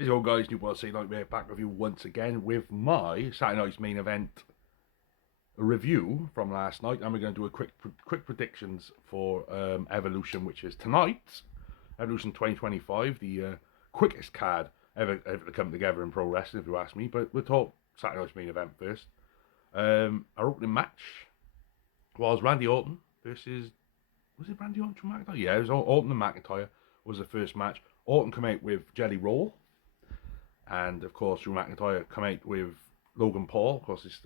Hey all guys, New World Say Nightmare back with you once again with my Saturday night's main event review from last night, and we're going to do a quick predictions for Evolution, which is tonight. Evolution 2025, the quickest card ever to come together in pro wrestling, if you ask me. But we'll talk Saturday night's main event first. Our opening match was Randy Orton versus, was it Randy Orton and McIntyre? Yeah, it was Orton and McIntyre was the first match. Orton came out with Jelly Roll. And of course, Drew McIntyre come out with Logan Paul. Of course, it's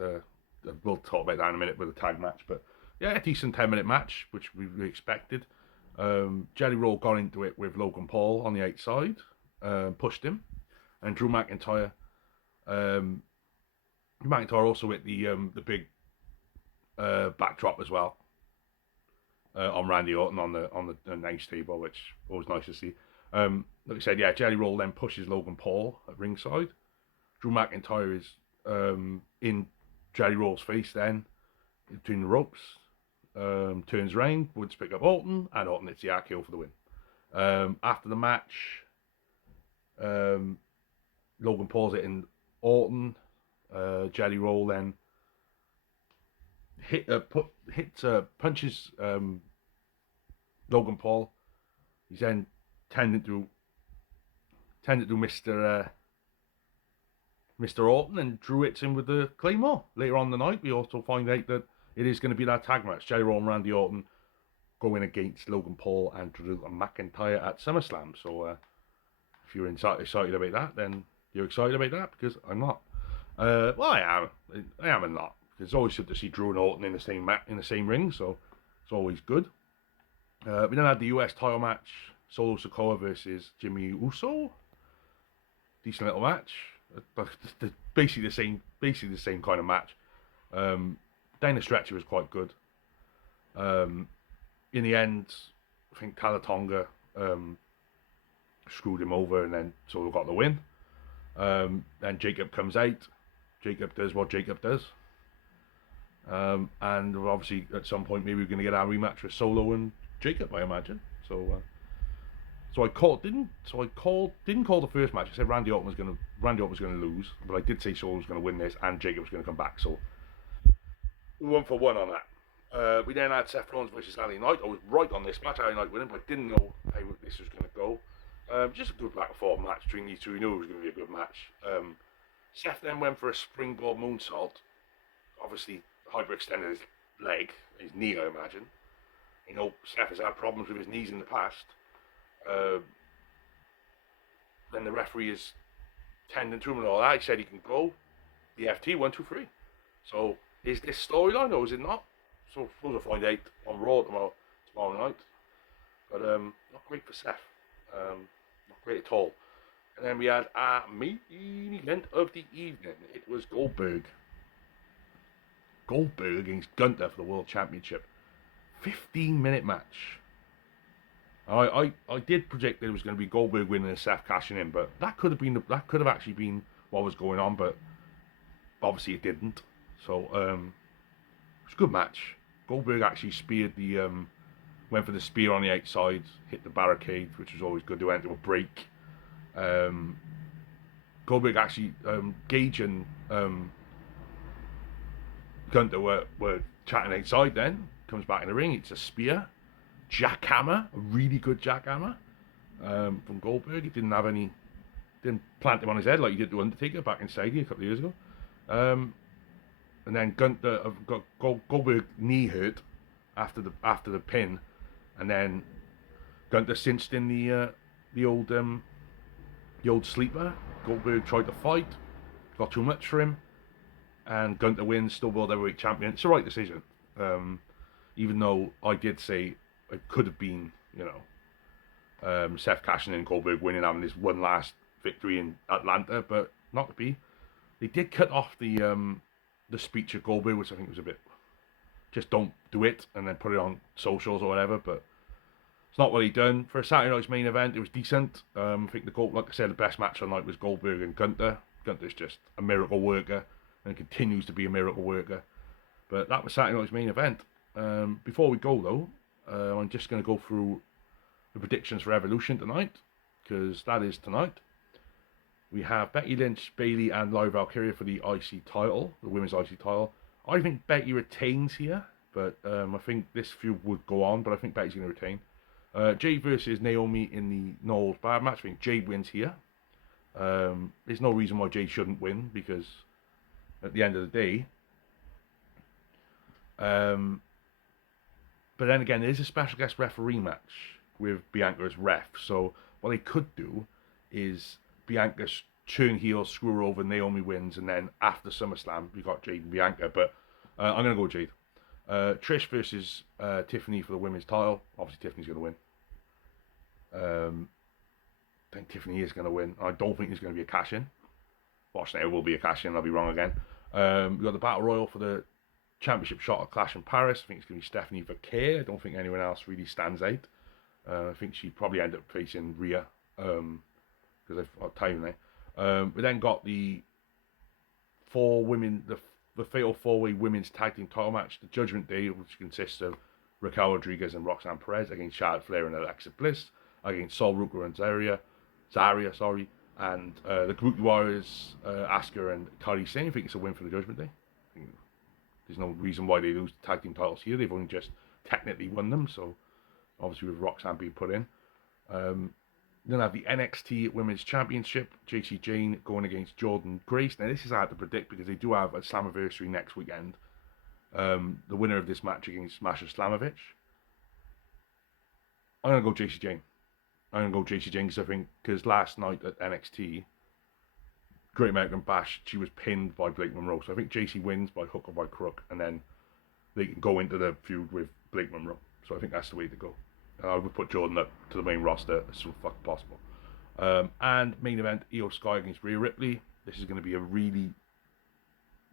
we'll talk about that in a minute with the tag match. But yeah, a decent 10-minute match, which we expected. Jelly Roll got into it with Logan Paul on the outside, pushed him, and Drew McIntyre. McIntyre also hit the big backdrop as well on Randy Orton on the announce table, which was nice to see. Like I said, yeah, Jelly Roll then pushes Logan Paul at ringside. Drew McIntyre is in Jelly Roll's face then, between the ropes. Turns around, would pick up Orton, and Orton hits the RKO for the win. After the match, Logan Paul's hitting Orton. Jelly Roll then punches Logan Paul. He's then tended to Mr. Orton, and Drew hits him with the Claymore. Later on in the night, we also find out that it is going to be that tag match. Jelly Roll and Randy Orton going against Logan Paul and Drew McIntyre at SummerSlam. So if you're excited about that, then you're excited about that, because I'm not. Well, I am and not. It's always good to see Drew and Orton in the same ring, so it's always good. We then had the US title match. Solo Sikoa versus Jimmy Uso. Decent little match. Basically the same kind of match. Down the stretch it was quite good. In the end, I think Talatonga screwed him over, and then Solo got the win. Then Jacob comes out. Jacob does what Jacob does. And obviously at some point maybe we're going to get our rematch with Solo and Jacob, I imagine. So I didn't call the first match. I said Randy Orton was going to lose, but I did say Solo was going to win this, and Jacob was going to come back. So 1-for-1 on that. We then had Seth Rollins versus LA Knight. I was right on this match. LA Knight winning, but I didn't know how this was going to go. Just a good back and forth match between these two. We knew it was going to be a good match. Seth then went for a springboard moonsault. Obviously, hyperextended his leg, his knee, I imagine. You know, Seth has had problems with his knees in the past. Then the referee is tending to him and all that. He said he can go. The FT 1, 2, 3. So is this storyline or is it not? So we'll find out on Raw tomorrow night. But not great for Seth. Not great at all. And then we had our main event of the evening. It was Goldberg against Gunther for the World Championship. 15-minute match. I did predict that it was going to be Goldberg winning and Seth cashing in, but that could have actually been what was going on, but obviously it didn't. So it was a good match. Goldberg actually went for the spear on the outside, hit the barricade, which was always good. They went to a break. Goldberg actually, Gage and Gunther were chatting outside. Then comes back in the ring. It's a spear. Jackhammer, a really good jackhammer from Goldberg. He didn't plant him on his head like he did to Undertaker back in Saudi a couple of years ago. And then Gunther got Goldberg knee hurt after the pin, and then Gunther cinched in the old sleeper. Goldberg tried to fight, got too much for him, and Gunther wins, still world heavyweight champion. It's the right decision, even though I did say it could have been, Seth cashing in, Goldberg winning, having this one last victory in Atlanta, but not to be. They did cut off the speech of Goldberg, which I think was a bit, just don't do it, and then put it on socials or whatever, but it's not what he done. For a Saturday night's main event, it was decent. I think like I said, the best match of the night was Goldberg and Gunther. Gunther's just a miracle worker, and continues to be a miracle worker. But that was Saturday night's main event. Before we go though, I'm just going to go through the predictions for Evolution tonight, because that is tonight. We have Becky Lynch, Bayley, and Lyra Valkyria for the IC title, the women's IC title. I think Becky retains here, but I think this feud would go on, but I think Becky's going to retain. Jade versus Naomi in the Knowles Bad match. I think Jade wins here. There's no reason why Jade shouldn't win, because at the end of the day, but then again, there's a special guest referee match with Bianca as ref. So what they could do is Bianca turn heel, screw her over, Naomi wins, and then after SummerSlam, we got Jade and Bianca. But I'm going to go Jade. Trish versus Tiffany for the women's title. Obviously, Tiffany's going to win. I think Tiffany is going to win. I don't think there's going to be a cash-in. Watch now, will be a cash-in. I'll be wrong again. We've got the Battle Royal for the championship shot at Clash in Paris. I think it's going to be Stephanie Vaquer. I don't think anyone else really stands out. I think she'd probably end up facing Rhea, because I've got time now. We then got the four women, the fatal four-way women's tag team title match, the Judgment Day, which consists of Raquel Rodriguez and Roxanne Perez against Charlotte Flair and Alexa Bliss, against Sol Ruka and Zarya, and the Kabuki Warriors, Asuka and Kairi Sane. I think it's a win for the Judgment Day. There's no reason why they lose the tag team titles here. They've only just technically won them, so obviously with Roxanne being put in. Then I have the NXT Women's Championship, JC Jane going against Jordan Grace. Now this is hard to predict because they do have a Slammiversary next weekend. The winner of this match against Masha Slamovich. I'm going to go JC Jane. I'm going to go JC Jane because last night at NXT, Great American Bash, she was pinned by Blake Monroe. So I think JC wins by hook or by crook, and then they can go into the feud with Blake Monroe. So I think that's the way to go. I would put Jordan up to the main roster as soon as possible. And main event, Io Sky against Rhea Ripley. This is going to be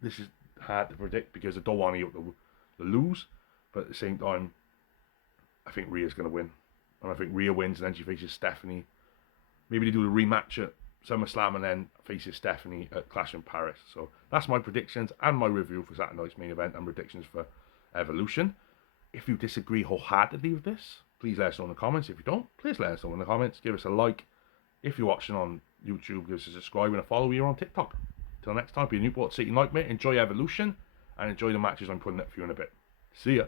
this is hard to predict because I don't want Io to lose, but at the same time, I think Rhea's going to win. And I think Rhea wins and then she faces Stephanie. Maybe they do a rematch at SummerSlam and then faces Stephanie at Clash in Paris. So that's my predictions and my review for Saturday night's main event and predictions for Evolution. If you disagree wholeheartedly with this, please let us know in the comments. If you don't, please let us know in the comments. Give us a like. If you're watching on YouTube, give us a subscribe and a follow here on TikTok. Till next time, be a Newport City Nightmare. Enjoy Evolution and enjoy the matches I'm putting up for you in a bit. See ya.